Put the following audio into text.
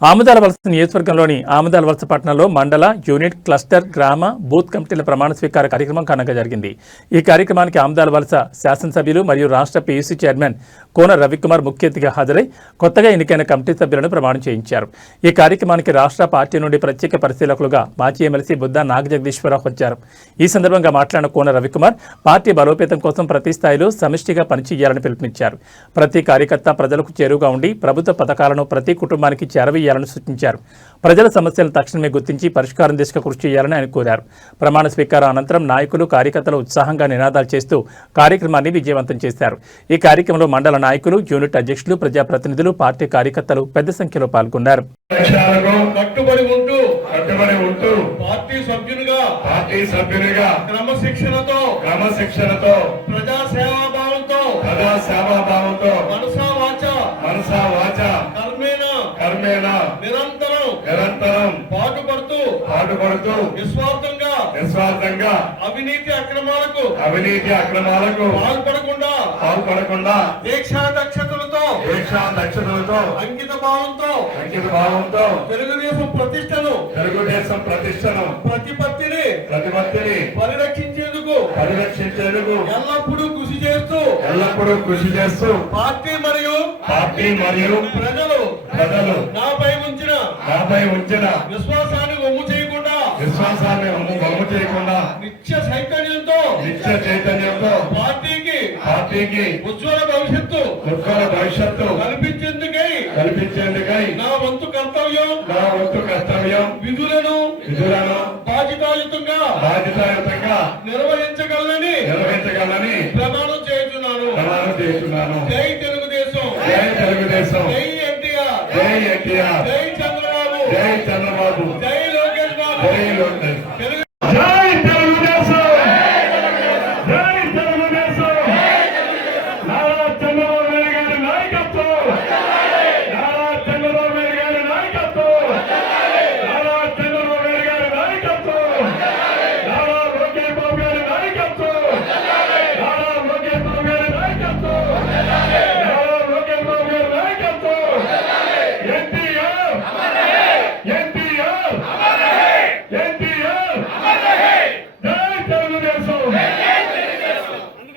ఆముదాల వలస నియోజకవర్గంలోని ఆముదాల వలస పట్టణంలో మండల యూనిట్ క్లస్టర్ గ్రామ బూత్ కమిటీల ప్రమాణ స్వీకార కార్యక్రమం ఘనంగా జరిగింది. ఈ కార్యక్రమానికి ఆముదాల వలస శాసనసభ్యులు మరియు రాష్ట్ర పీయూసీ చైర్మన్ కోన రవికుమార్ ముఖ్య అతిథిగా హాజరై కొత్తగా ఎన్నికైన కమిటీ సభ్యులను ప్రమాణం చేయించారు. ఈ కార్యక్రమానికి రాష్ట్ర పార్టీ నుండి ప్రత్యేక పరిశీలకులుగా మాజీ ఎమ్మెల్సీ బుద్ధ నాగజగదీశ్వరరావు వచ్చారు. ఈ సందర్భంగా మాట్లాడిన కోన రవికుమార్ పార్టీ బలోపేతం కోసం ప్రతి స్థాయిలో సమిష్టిగా పనిచేయాలని పిలుపునిచ్చారు. ప్రతి కార్యకర్త ప్రజలకు చేరువుగా ఉండి ప్రభుత్వ పథకాలను ప్రతి కుటుంబానికి చేరవేయాలని సూచించారు. ప్రజల సమస్యలను తక్షణమే గుర్తించి పరిష్కారం దిశగా కృషి చేయాలని ఆయన కోరారు. ప్రమాణ స్వీకారం అనంతరం నాయకులు కార్యకర్తలు ఉత్సాహంగా నినాదాలు చేస్తూ కార్యక్రమాన్ని విజయవంతం చేశారు. ఈ కార్యక్రమంలో మండల నాయకులు యూనిట్ అధ్యక్షులు ప్రజాప్రతినిధులు పార్టీ కార్యకర్తలు పెద్ద సంఖ్యలో పాల్గొన్నారు. లక్ష్యాలకు కట్టుబడి ఉంటూ కట్టుబడి ఉంటూ పార్టీ సభ్యునిగా పార్టీ సభ్యునిగా క్రమశిక్షణతో క్రమశిక్షణతో ప్రజా సేవాభావంతో ప్రజా సేవాభావంతో మనసా నిరంతరం. నిరంతరం. పాటుపడుతూ పాటుపడుతూ. నిస్వార్థంగా నిస్వార్థంగా. అవినీతి అక్రమాలకు అవినీతి అక్రమాలకు పాల్పడకుండా పాల్పడకుండా. దీక్షా దక్షతలతో దీక్షా దక్షతలతో అంకిత భావంతో అంకిత భావంతో తెలుగుదేశం ప్రతిష్టను తెలుగుదేశం ప్రతిష్టను. ప్రతిపత్తిని ప్రతిపత్తిని. పరిరక్షించేందుకు పరిరక్షించేందుకు. ఎల్లప్పుడూ కృషి చేస్తూ ఎల్లప్పుడూ కృషి చేస్తూ. పార్టీ మరియు పార్టీ మరియు ప్రజలు ప్రజలు నాపై ఉంచిన నాపై ఉంచిన విశ్వాసాన్ని ఒమ్ము చేయకుండా విశ్వాసాన్ని బొమ్మ చేయకుండా నిత్య చైతన్యంతో నిత్య చైతన్యంతో పార్టీకి పార్టీకి ఉజ్వల భవిష్యత్తు ఉజ్వల భవిష్యత్తు కల్పించేందుకై కల్పించేందుకై నా వంతు కర్తవ్యం నా వంతు కర్తవ్యం విధులను విధులను బాధ్యతాయుతంగా బాధ్యతాయుతంగా నిర్వహించగలనని నిర్వహించగలని ప్రమాణం చేస్తున్నాను ప్రమాణం చేస్తున్నాను జై జై తెలుగుదేశం. జై ఎన్టీఆర్. జై చంద్రబాబు. జై లోకేష్ బాబు. జై లోకేష్